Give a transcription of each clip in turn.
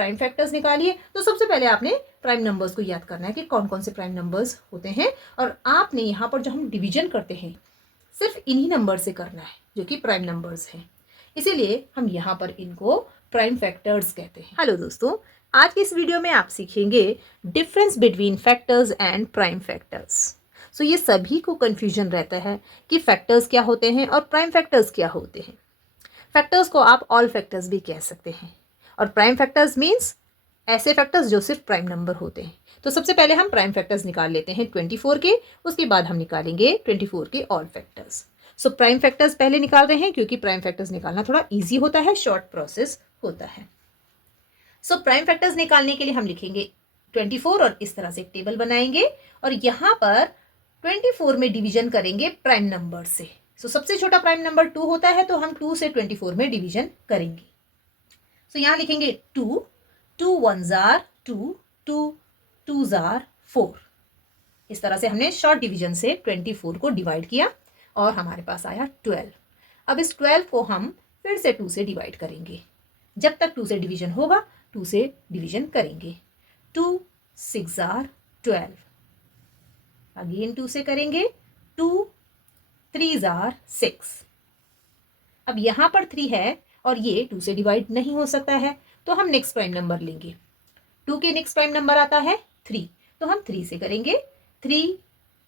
Prime factors निकालिए। तो सबसे पहले आपने प्राइम नंबर्स को याद करना है कि कौन कौन से प्राइम नंबर्स होते हैं, और आपने यहाँ पर जो हम डिवीजन करते हैं सिर्फ इन्हीं नंबर से करना है जो कि प्राइम नंबर्स हैं, इसीलिए हम यहाँ पर इनको प्राइम फैक्टर्स कहते हैं। हेलो दोस्तों, आज की इस वीडियो में आप सीखेंगे difference between factors and prime factors. So ये सभी को कंफ्यूजन रहता है कि फैक्टर्स क्या होते हैं और प्राइम फैक्टर्स क्या होते हैं। फैक्टर्स को आप ऑल फैक्टर्स भी कह सकते हैं, और प्राइम फैक्टर्स मीन्स ऐसे फैक्टर्स जो सिर्फ प्राइम नंबर होते हैं। तो सबसे पहले हम प्राइम फैक्टर्स निकाल लेते हैं 24 के, उसके बाद हम निकालेंगे 24 के all factors. So prime factors पहले निकाल रहे हैं क्योंकि प्राइम फैक्टर्स निकालना थोड़ा ईजी होता है, शॉर्ट प्रोसेस होता है। सो प्राइम फैक्टर्स निकालने के लिए हम लिखेंगे 24 और इस तरह से एक टेबल बनाएंगे, और यहाँ पर 24 में डिवीजन करेंगे प्राइम नंबर से। सो सबसे छोटा प्राइम नंबर 2 होता है, तो हम 2 से 24 में डिवीजन करेंगे। सो यहाँ लिखेंगे 2, 2 1s are 2, 2 2s are 4। इस तरह से हमने शॉर्ट डिवीजन से 24 को डिवाइड किया और हमारे पास आया 12। अब इस 12 को हम फिर से 2 से डिवाइड करेंगे। जब तक 2 से डिवीजन होगा 2 से डिवीजन करेंगे। 2 6 are 12, अगेन 2 से करेंगे। 2 3s are 6। अब यहाँ पर 3 है और ये 2 से डिवाइड नहीं हो सकता है, तो हम नेक्स्ट प्राइम नंबर लेंगे। 2 के नेक्स्ट प्राइम नंबर आता है 3, तो हम 3 से करेंगे। 3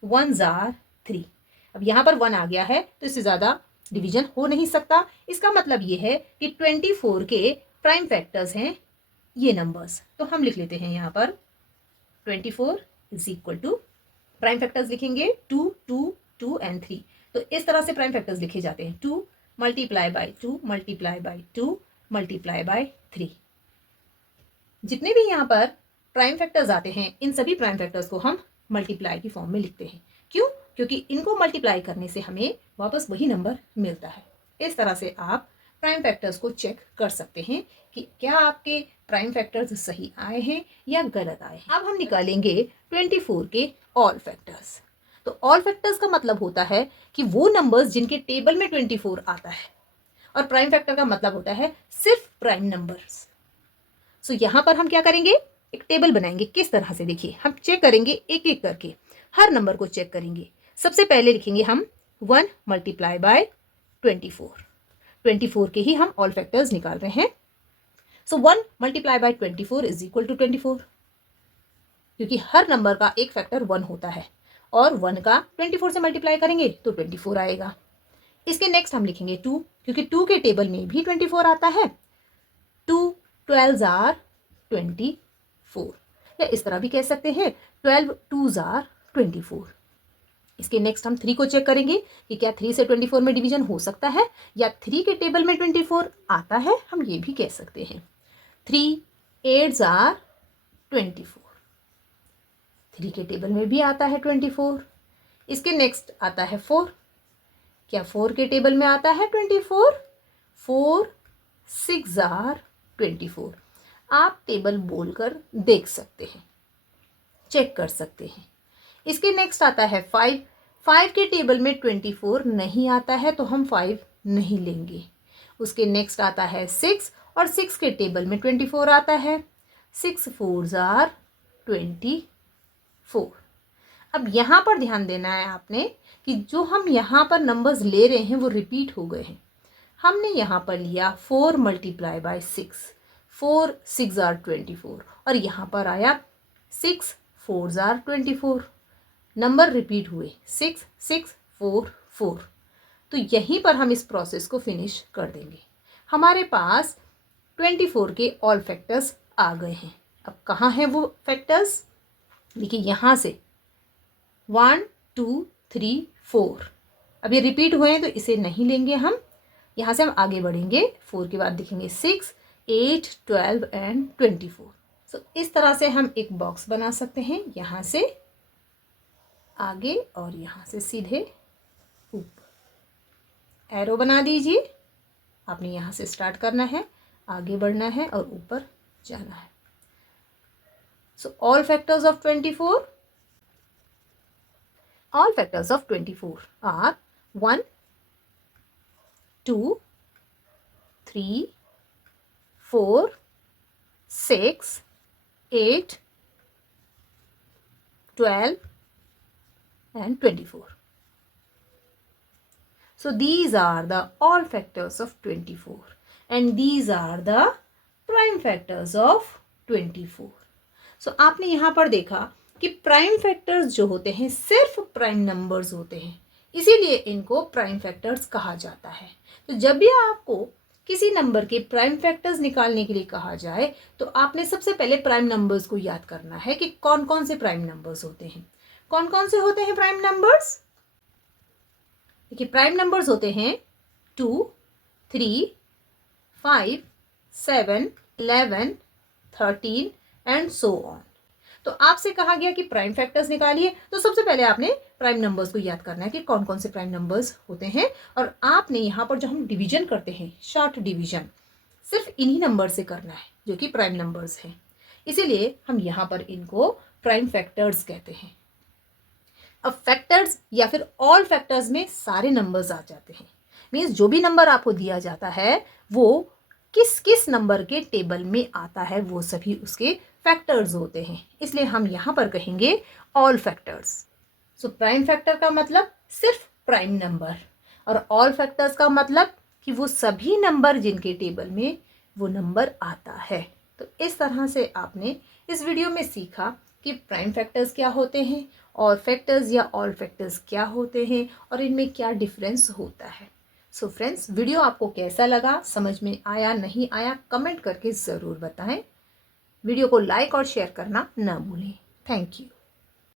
1s are 3। अब यहाँ पर 1 आ गया है तो इससे ज़्यादा डिवीजन हो नहीं सकता। इसका मतलब ये है कि 24 के प्राइम फैक्टर्स हैं ये नंबर्स। तो हम लिख लेते हैं यहाँ पर 24 is equal to, prime factors लिखेंगे 2 2 2 एंड 3। तो इस तरह से प्राइम फैक्टर्स लिखे जाते हैं 2 multiply by 2 multiply by 2 multiply by 3। जितने भी यहाँ पर प्राइम फैक्टर्स आते हैं इन सभी प्राइम फैक्टर्स को हम मल्टीप्लाई की फॉर्म में लिखते हैं। क्यों? क्योंकि इनको मल्टीप्लाई करने से हमें वापस वही नंबर मिलता है। इस तरह से आप प्राइम फैक्टर्स को चेक कर सकते हैं कि क्या आपके प्राइम फैक्टर्स सही आए हैं या गलत आए हैं। अब हम निकालेंगे 24 के ऑल फैक्टर्स। तो ऑल फैक्टर्स का मतलब होता है कि वो नंबर्स जिनके टेबल में 24 आता है, और प्राइम फैक्टर का मतलब होता है सिर्फ प्राइम नंबर्स। सो यहाँ पर हम क्या करेंगे, एक टेबल बनाएंगे। किस तरह से, देखिए हम चेक करेंगे एक एक करके, हर नंबर को चेक करेंगे। सबसे पहले लिखेंगे हम 1 मल्टीप्लाई बाय 24। 24 के ही हम ऑल फैक्टर्स निकाल रहे हैं। So 1 multiply by 24 is equal to 24, क्योंकि हर नंबर का एक फैक्टर 1 होता है, और 1 का 24 से मल्टीप्लाई करेंगे तो 24 आएगा। इसके नेक्स्ट हम लिखेंगे 2, क्योंकि 2 के टेबल में भी 24 आता है। 2 12s are 24, या इस तरह भी कह सकते हैं 12 2s are 24। इसके नेक्स्ट हम 3 को चेक करेंगे कि क्या 3 से 24 में डिवीजन हो सकता है, या 3 के टेबल में 24 आता है, हम ये भी कह सकते हैं। 3 8s are 24, 3 के टेबल में भी आता है 24। इसके नेक्स्ट आता है 4, क्या 4 के टेबल में आता है 24? 4 6 are 24। आप टेबल बोलकर देख सकते हैं, चेक कर सकते हैं। इसके नेक्स्ट आता है 5, 5 के टेबल में 24 नहीं आता है, तो हम 5 नहीं लेंगे। उसके नेक्स्ट आता है 6, और 6 के टेबल में 24 आता है। 6 4s are 24। अब यहाँ पर ध्यान देना है आपने कि जो हम यहाँ पर नंबर्स ले रहे हैं वो रिपीट हो गए हैं। हमने यहाँ पर लिया 4 मल्टीप्लाई बाय 6, 4 6 are 24, और यहाँ पर आया 6 4s are 24। नंबर रिपीट हुए 6 6 4 4। तो यहीं पर हम इस प्रोसेस को फिनिश कर देंगे। हमारे पास 24 के ऑल फैक्टर्स आ गए हैं। अब कहाँ हैं वो फैक्टर्स? देखिए यहाँ से 1 2 3 4, अब ये रिपीट हुए हैं तो इसे नहीं लेंगे हम। यहाँ से हम आगे बढ़ेंगे, 4 के बाद दिखेंगे 6 8 12 एंड 24। सो इस तरह से हम एक बॉक्स बना सकते हैं, यहाँ से आगे और यहाँ से सीधे ऊपर एरो बना दीजिए। आपने यहाँ से स्टार्ट करना है, आगे बढ़ना है और ऊपर जाना है। So all factors of 24, all factors of 24 are 1 2 3 4 6, 8, 12 and 24. So these are the all factors of 24 and these are the prime factors of 24. So आपने यहाँ पर देखा कि प्राइम फैक्टर्स जो होते हैं सिर्फ प्राइम नंबर्स होते हैं, इसीलिए इनको प्राइम फैक्टर्स कहा जाता है। तो जब भी आपको किसी नंबर के प्राइम फैक्टर्स निकालने के लिए कहा जाए तो आपने सबसे पहले प्राइम नंबर्स को याद करना है कि कौन कौन से प्राइम नंबर्स होते हैं। कौन कौन से होते हैं प्राइम नंबर्स? देखिए, प्राइम नंबर्स होते हैं 2, 3, 5, 7, 11, 13 एंड सो ऑन। तो आपसे कहा गया कि प्राइम फैक्टर्स निकालिए, तो सबसे पहले आपने प्राइम नंबर्स को याद करना है कि कौन कौन से प्राइम नंबर्स होते हैं। और आपने यहाँ पर जो हम डिवीजन करते हैं, शॉर्ट डिवीजन, सिर्फ इन्हीं नंबर से करना है जो कि प्राइम नंबर्स हैं, इसीलिए हम यहाँ पर इनको प्राइम फैक्टर्स कहते हैं। अब फैक्टर्स या फिर ऑल फैक्टर्स में सारे नंबर्स आ जाते हैं। मीन्स जो भी नंबर आपको दिया जाता है वो किस किस नंबर के टेबल में आता है, वो सभी उसके फैक्टर्स होते हैं, इसलिए हम यहाँ पर कहेंगे all factors. So prime factor का मतलब सिर्फ प्राइम नंबर और ऑल फैक्टर्स का मतलब कि वो सभी नंबर जिनके टेबल में वो नंबर आता है। तो इस तरह से आपने इस वीडियो में सीखा कि प्राइम फैक्टर्स क्या होते हैं और फैक्टर्स या ऑल फैक्टर्स क्या होते हैं और इनमें क्या डिफरेंस होता है। सो फ्रेंड्स, वीडियो आपको कैसा लगा, समझ में आया नहीं आया, कमेंट करके ज़रूर बताएं। वीडियो को लाइक और शेयर करना ना भूलें। Thank you.